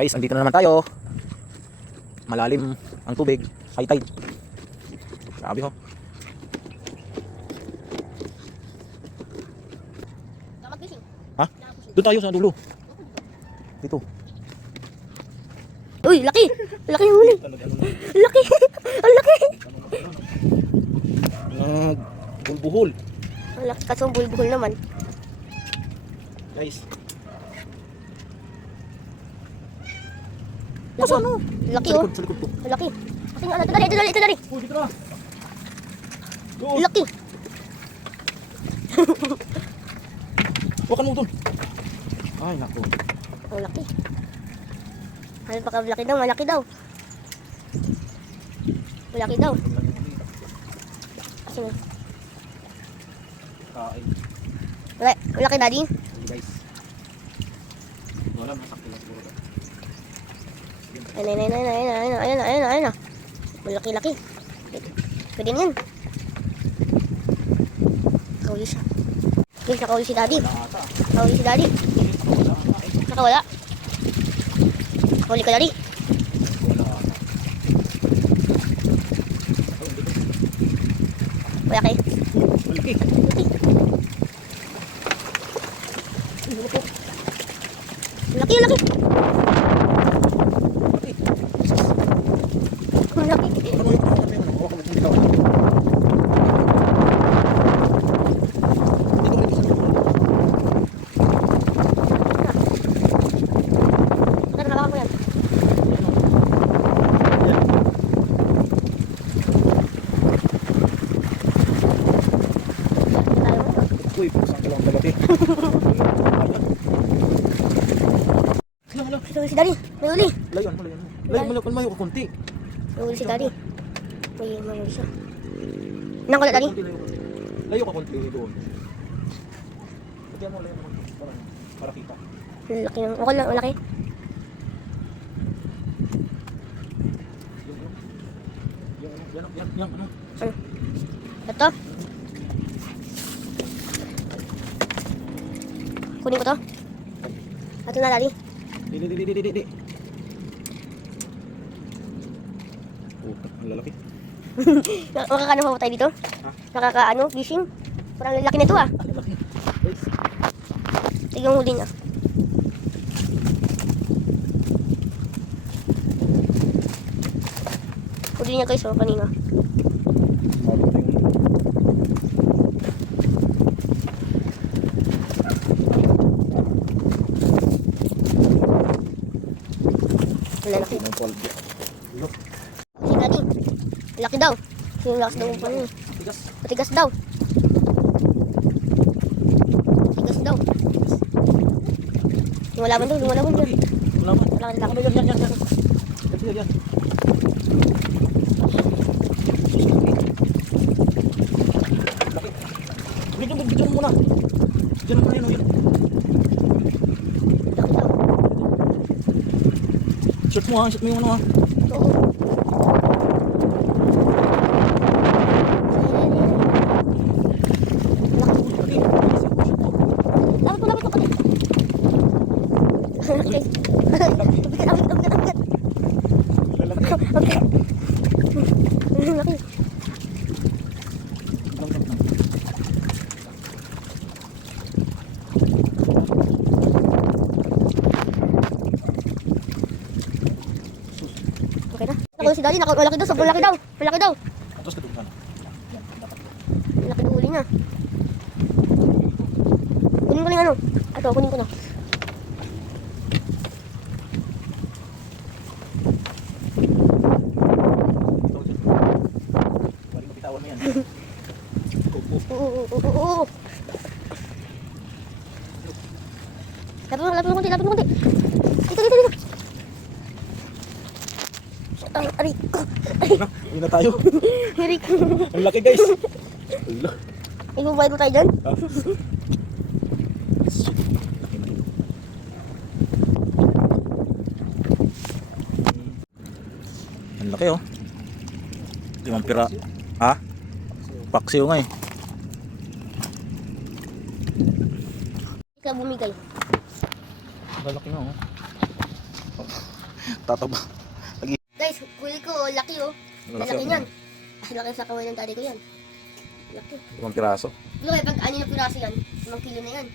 Guys, andito na naman tayo. Malalim ang tubig, high tide. Grabe ho. Ha? Doon tayo sa dulo. Dito. Uy, laki! Laki yung huli! Laki! Ang laki! Bulbuhol. Ang laki kaso bulbuhol naman. Guys. Laki, ano? Laki oh. Sa likod ko. Laki. Kasi nga, ito dali. Uy, dito na. Laki. Huwag mo doon. Ay, naku. Ang laki. Ano pa ka laki daw? Malaki daw. Malaki daw. Kasi nga. Kain. Malaki daddy. Guys. Wala, masakit lang siguro. Ayun na. Malaki. Pwede niyan. Kahuli siya. Guys, nakahuli si daddy. Nakawala. Huli ka daddy. Malaki. Malaki. Laki. Laki. Uy, saan ka lang malaki? Ito si daddy. May uli. Layan mo. Kalmayo ka konti. May uli si daddy. May uli siya. Nang wala daddy. Layo ka konti doon. Layan mo. Para kita. Laki ng. Okay lang, malaki. Yan, ano? Ano? Ito. Kunin ko to. Ito na daddy. Di. Oh, ang lalaki. Makakaano pa ba tayo dito? Ha? Nakakaano? Fishing? Parang lalaki nito ah. Ang lalaki. Guys. Tigong huli na. Huli niya guys oh, kanina. Lalaki. Si daddy. Laki daw. Yung lakas daw pa niya. Matigas daw. Lumalaban daw. Wala man. Wala ka lang. Yan. Bidyo mo muna. Diyan ang kanino yun. Laki daw. Shoot mo yung ano ha. Oo. Lapit mo pati. Laki guys. Bigat. Laki. Okay na. Ako si daddy, malaki daw, sobrang laki daw. Malaki daw. Tapos ka doon sana. Malaki daw huli niya. Kunin ko na yung ano. Ito, kunin ko na. Balik mapitawan mo yan. Oo. Lapit mo konti. Dito. Aray ko. Yun na tayo. Aray ko. Ang laki guys. Ibubayad mo tayo dyan? Ang laki oh. 5 pira. Ha? Paksiw nga eh. Ikaw bumigay. Ang laki nga oh. Tataba. Guys, huli ko, laki oh. Malaki Malaki oh. niyan. Ah, laki sa kaway ng daddy ko yan. Laki. 5 piraso. Laki, pag ano na piraso yan, 5 kilo na yan.